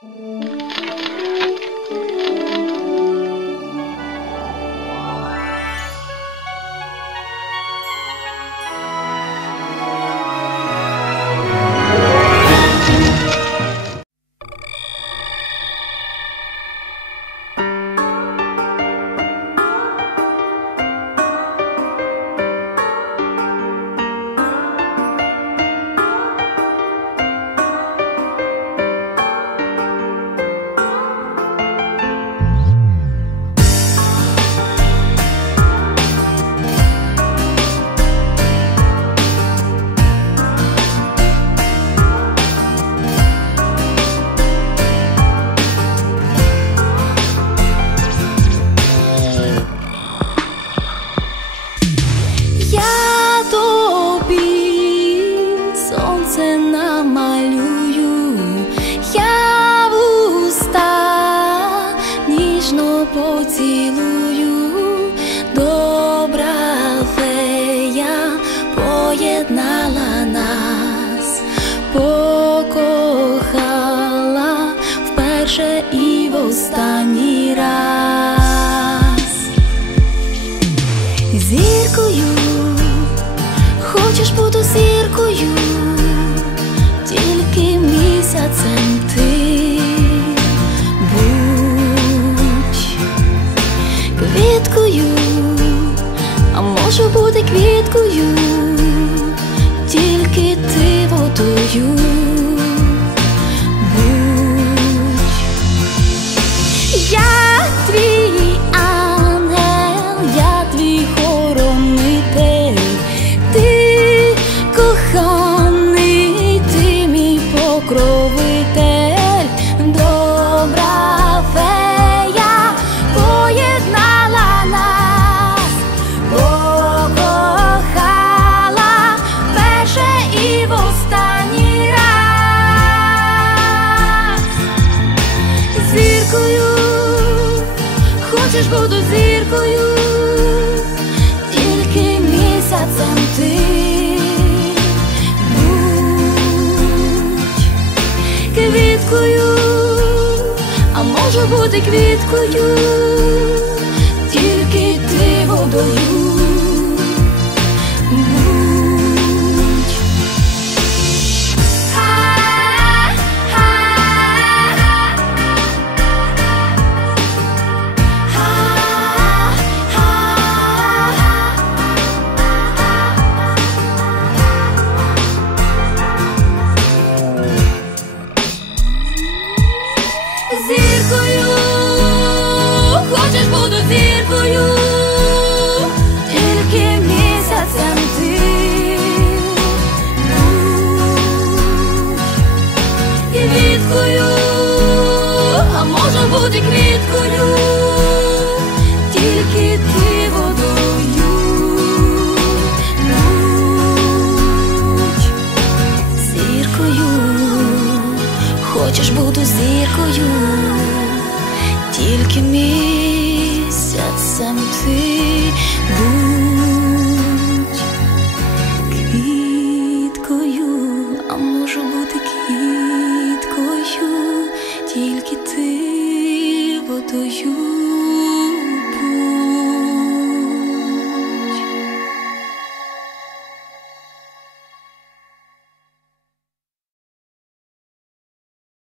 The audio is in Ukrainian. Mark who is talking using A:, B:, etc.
A: Música поцілую, добра фея поєднала нас, покохала вперше і в останній раз. Зіркою, хочеш бути зіркою, можу бути квіткою, тільки ти водою. Хочеш буду зіркою, тільки місяцем ти будь квіткою, а можу бути квіткою, тільки ти водою. Бути квіткою, тільки ти водою будь зіркою, хочеш бути зіркою, тільки місяцем ти. Будь тільки ти водою.